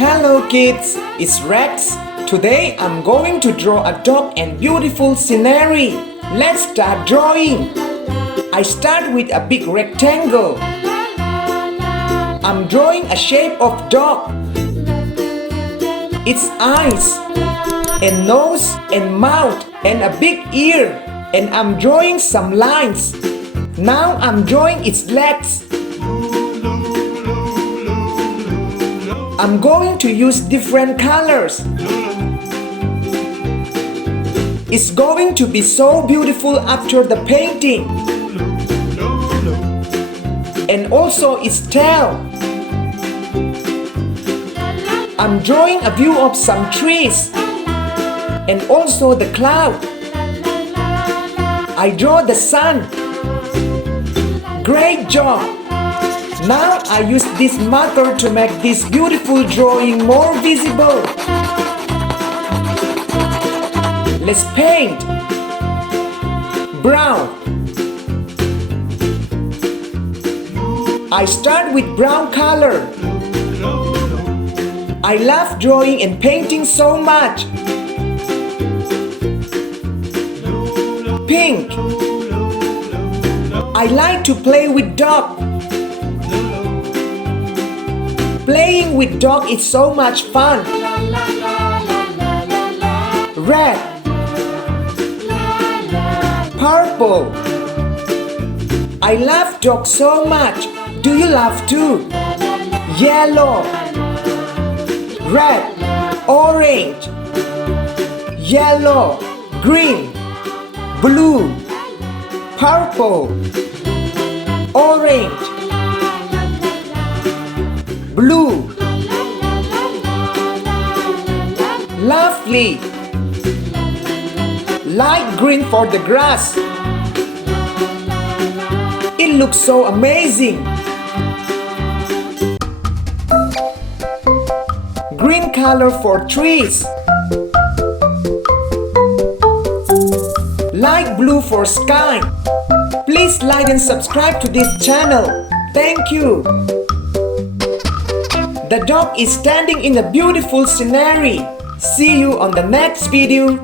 Hello kids, it's Rex. Today I'm going to draw a dog and beautiful scenery. Let's start drawing. I start with a big rectangle. I'm drawing a shape of dog. Its eyes and nose and mouth and a big ear, and I'm drawing some lines. Now I'm drawing its legs. I'm going to use different colors. It's going to be so beautiful after the painting. And also its tail. I'm drawing a view of some trees and also the cloud. I draw the sun. Great job! Now I use this marker to make this beautiful drawing more visible. Let's paint. Brown. I start with brown color. I love drawing and painting so much. Pink. I like to play with dog. Playing with dog is so much fun. Red. Purple. I love dog so much. Do you love too? Yellow. Red. Orange. Yellow. Green. Blue. Purple. Orange. Blue. Lovely. Light green for the grass. It looks so amazing. Green color for trees. Light blue for sky. Please like and subscribe to this channel. Thank you. The dog is standing in a beautiful scenery. See you on the next video.